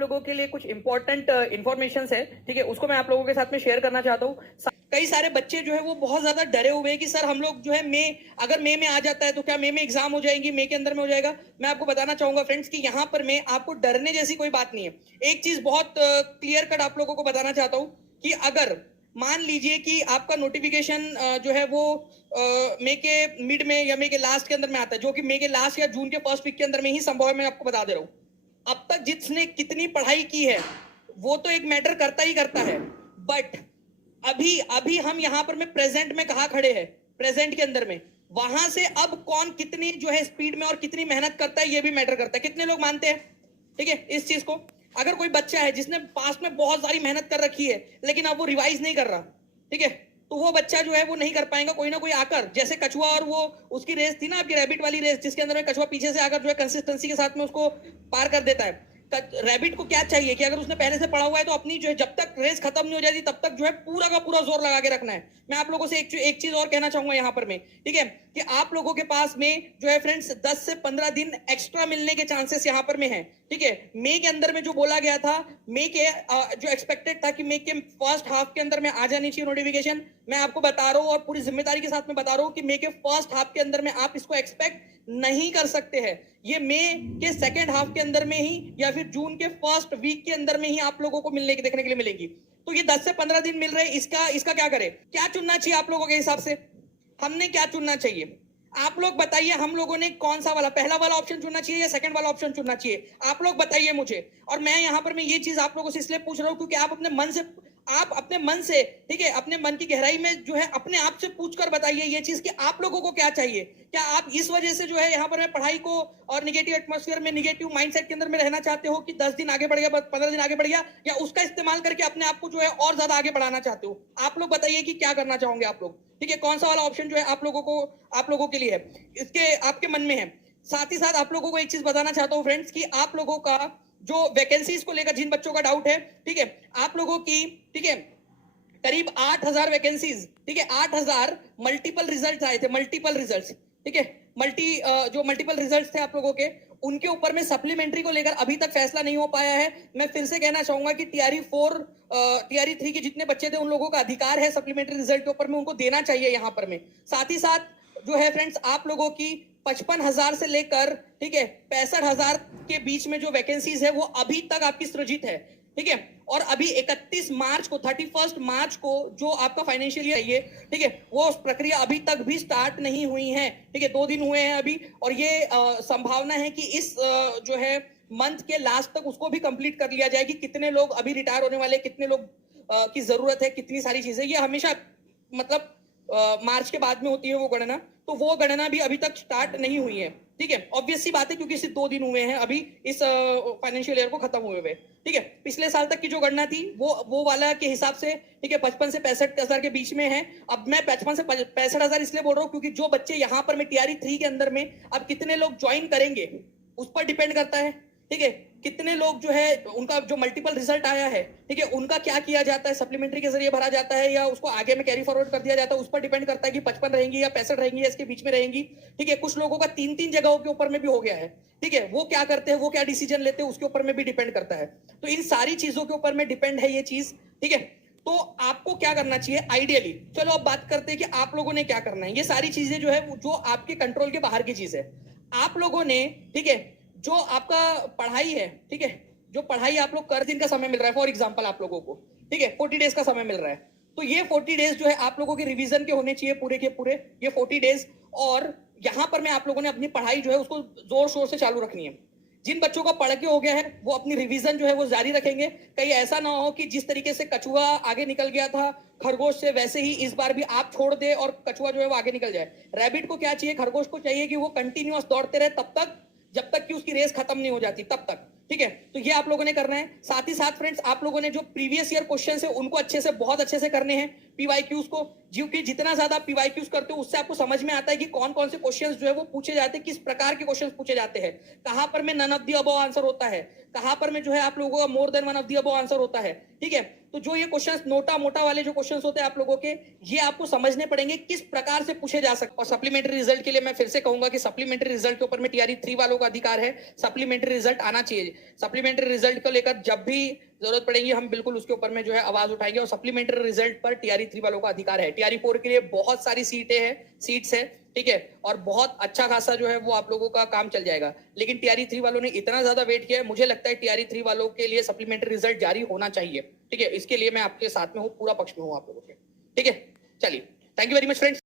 लोगों के लिए कुछ इंपॉर्टेंट इन्फॉर्मेशन है, ठीक है, उसको मैं आप लोगों के साथ में शेयर करना चाहता हूँ। कई सारे बच्चे जो है वो बहुत ज्यादा डरे हुए हैं कि सर हम लोग जो है अगर मई में आ जाता है तो क्या मई में एग्जाम हो जाएंगी, मई के अंदर में हो जाएगा। मैं आपको बताना चाहूंगा फ्रेंड्स कि यहाँ पर मैं आपको डरने जैसी कोई बात नहीं है। एक चीज बहुत क्लियर कट आप लोगों को बताना चाहता हूँ कि अगर मान लीजिए कि आपका नोटिफिकेशन जो है वो मई के मिड में या मई के लास्ट के अंदर में आता है, जो कि मई के लास्ट या जून के फर्स्ट वीक के अंदर में ही संभव है, मैं आपको बता दे रहा हूं। अब तक जिसने कितनी पढ़ाई की है वो तो एक मैटर करता ही करता है, बट अभी अभी हम यहां पर में प्रेजेंट में कहा खड़े हैं, प्रेजेंट के अंदर में, वहां से अब कौन कितनी जो है स्पीड में और कितनी मेहनत करता है ये भी मैटर करता है। कितने लोग मानते हैं, ठीक है, इस चीज को? अगर कोई बच्चा है जिसने पास्ट में बहुत सारी मेहनत कर रखी है लेकिन अब वो रिवाइज नहीं कर रहा, ठीक है, तो वो बच्चा जो है वो नहीं कर पाएगा। कोई ना कोई आकर, जैसे कछुआ और वो उसकी रेस थी ना आपकी रैबिट वाली रेस, जिसके अंदर में कछुआ पीछे से आकर जो है कंसिस्टेंसी के साथ में उसको पार कर देता है। रैबिट को क्या चाहिए कि अगर उसने पहले से पढ़ा हुआ है तो अपनी जो है जब तक रेस खत्म नहीं हो जाती तब तक जो है पूरा का पूरा जोर लगा के रखना है। मैं आप लोगों से एक चीज और कहना चाहूंगा यहाँ पर मैं, ठीक है, कि आप लोगों के पास में जो है फ्रेंड्स 10 से 15 दिन एक्स्ट्रा मिलने के चांसेस यहाँ पर में है, ठीक है। मई के अंदर में जो बोला गया था, मई के जो एक्सपेक्टेड था कि मई के फर्स्ट हाफ के अंदर में आ जानी चाहिए नोटिफिकेशन, मैं आपको बता रहा हूँ और पूरी जिम्मेदारी के साथ में बता रहा हूँ कि मई के फर्स्ट हाफ के अंदर में आप इसको एक्सपेक्ट नहीं कर सकते हैं। ये मई के सेकेंड हाफ के अंदर में ही या फिर जून के फर्स्ट वीक के अंदर में ही आप लोगों को मिलने की देखने के लिए मिलेंगी। तो ये 10 से 15 दिन मिल रहे हैं, इसका क्या करें? क्या चुनना चाहिए आप लोगों के हिसाब से? हमने क्या चुनना चाहिए? आप लोग बताइए, हम लोगों ने कौन सा वाला, पहला वाला ऑप्शन चुनना चाहिए या सेकंड वाला ऑप्शन चुनना चाहिए? आप लोग बताइए मुझे। और मैं यहाँ पर मैं ये चीज आप लोगों से इसलिए पूछ रहा हूँ क्योंकि आप अपने मन से, ठीक है, अपने मन की गहराई में जो है अपने आप से पूछकर बताइए ये चीज कि आप लोगों को क्या चाहिए। क्या आप इस वजह से जो है यहाँ पर मैं पढ़ाई को और निगेटिव एटमॉस्फेयर में, निगेटिव माइंडसेट के अंदर में रहना चाहते हो कि 10 दिन आगे बढ़ गया, 15 दिन आगे बढ़ गया, या उसका इस्तेमाल करके अपने आप को जो है और ज्यादा आगे बढ़ाना चाहते हो? आप लोग बताइए कि क्या करना चाहोगे आप लोग, ठीक है, कौन सा वाला ऑप्शन जो है आप लोगों के लिए है, इसके आपके मन में है। साथ ही साथ आप लोगों को एक चीज बताना चाहता हूँ फ्रेंड्स कि आप लोगों का जो वैकेंसीज को लेकर जिन बच्चों का डाउट है, ठीक है, आप लोगों की, ठीक है, करीब 8000 वैकेंसीज, ठीक है, 8000 मल्टीपल रिजल्ट आए थे, मल्टीपल रिजल्ट, ठीक है, जो मल्टीपल रिजल्ट थे आप लोगों के, उनके ऊपर में सप्लीमेंट्री को लेकर अभी तक फैसला नहीं हो पाया है। मैं फिर से कहना चाहूंगा कि टीआरई 4 टीआरई 3 के जितने बच्चे थे उन लोगों का अधिकार है सप्लीमेंट्री रिजल्ट के ऊपर में, उनको देना चाहिए यहाँ पर में। साथ ही साथ जो है फ्रेंड्स आप लोगों की 55,000 से लेकर, ठीक है, 65,000 के बीच में जो वैकेंसीज है वो अभी तक आपकी सृजित है, ठीक है। और अभी 31 मार्च को, 31 मार्च को जो आपका फाइनेंशियल ईयर है, ठीक है, वो प्रक्रिया अभी तक भी स्टार्ट नहीं हुई है, ठीक है, 2 दिन हुए हैं अभी, और ये संभावना है कि इस जो है मंथ के लास्ट तक उसको भी कंप्लीट कर लिया जाए कि कितने लोग अभी रिटायर होने वाले, कितने लोग की जरूरत है, कितनी सारी चीजें, ये हमेशा मतलब मार्च के बाद में होती है वो गणना, तो वो गणना भी अभी तक स्टार्ट नहीं हुई है, ठीक है। ऑब्वियस सी बात है क्योंकि सिर्फ 2 दिन हुए हैं अभी इस फाइनेंशियल ईयर को खत्म हुए हुए, ठीक है। पिछले साल तक की जो गणना थी वो वाला के हिसाब से, ठीक है, 55 से 65,000 के बीच में है। अब मैं 55 से 65,000 इसलिए बोल रहा हूँ क्योंकि जो बच्चे यहाँ पर में टीआरई 3 के अंदर में अब कितने लोग ज्वाइन करेंगे उस पर डिपेंड करता है, ठीक है। कितने लोग जो है उनका जो मल्टीपल रिजल्ट आया है, ठीक है, उनका क्या किया जाता है, सप्लीमेंट्री के जरिए भरा जाता है या उसको आगे में कैरी फॉरवर्ड कर दिया जाता है, उस पर डिपेंड करता है कि 55 रहेंगी या 65 रहेंगी या इसके बीच में रहेंगी, ठीक है। कुछ लोगों का 3-3 जगहों के ऊपर में भी हो गया है, ठीक है, वो क्या करते हैं, वो क्या डिसीजन लेते हैं, उसके ऊपर में भी डिपेंड करता है। तो इन सारी चीजों के ऊपर में डिपेंड है ये चीज, ठीक है। तो आपको क्या करना चाहिए आइडियली? चलो अब बात करते हैं कि आप लोगों ने क्या करना है। ये सारी चीजें जो है जो आपके कंट्रोल के बाहर की चीज है। आप लोगों ने, ठीक है, जो आपका पढ़ाई है, ठीक है, जो पढ़ाई आप लोग कर, दिन का समय मिल रहा है फॉर एग्जांपल आप लोगों को, ठीक है, 40 डेज का समय मिल रहा है, तो ये 40 डेज जो है आप लोगों के रिवीजन के होने चाहिए पूरे के पूरे, ये 40 डेज। और यहां पर मैं आप लोगों ने अपनी पढ़ाई जो है उसको जोर शोर से चालू रखनी है। जिन बच्चों का पढ़ के हो गया है वो अपनी रिवीजन जो है वो जारी रखेंगे। कहीं ऐसा ना हो कि जिस तरीके से कछुआ आगे निकल गया था खरगोश से, वैसे ही इस बार भी आप छोड़ दे और कछुआ जो है वो आगे निकल जाए। रैबिट को क्या चाहिए, खरगोश को चाहिए कि वो कंटिन्यूअस दौड़ते रहे तब तक जब तक कि उसकी रेस खत्म नहीं हो जाती, तब तक, ठीक है। तो ये आप लोगों ने करना है। साथ ही साथ फ्रेंड्स आप लोगों ने जो प्रीवियस ईयर क्वेश्चन है उनको अच्छे से, बहुत अच्छे से करने हैं। पीवाईक्यूज को, क्योंकि जितना ज्यादा पीवाईक्यूज करते हो उससे आपको समझ में आता है कि कौन कौन से क्वेश्चंस जो है वो पूछे जाते हैं, किस प्रकार के क्वेश्चंस पूछे जाते हैं, कहां पर में none of the above answer होता है, कहां पर में जो है आप लोगों का more than one of the above answer होता है। ठीक है, तो जो ये क्वेश्चंस नोटा मोटा वाले जो क्वेश्चंस होते हैं आप लोगों के, ये आपको समझने पड़ेंगे किस प्रकार से पूछे जा सकते। और सप्लीमेंट्री रिजल्ट के लिए मैं फिर से कहूंगा कि सप्लीमेंट्री रिजल्ट के ऊपर में टीआरई 3 वालों का अधिकार है, सप्लीमेंट्री रिजल्ट आना चाहिए। सप्लीमेंट्री रिजल्ट को लेकर जब भी जरूरत पड़ेगी हम बिल्कुल उसके ऊपर में जो है आवाज उठाएंगे, और सप्लीमेंट्री रिजल्ट पर टीआरई 3 वालों का अधिकार है। टीआरई 4 के लिए बहुत सारी सीट्स है, ठीक है, और बहुत अच्छा खासा जो है वो आप लोगों का काम चल जाएगा। लेकिन टीआरई 3 वालों ने इतना ज्यादा वेट किया है, मुझे लगता है टीआरई 3 वालों के लिए सप्लीमेंट्री रिजल्ट जारी होना चाहिए। ठीक है, इसके लिए मैं आपके साथ में हूँ, पूरा पक्ष में हूँ आप लोगों के। ठीक है, चलिए, thank you very much friends.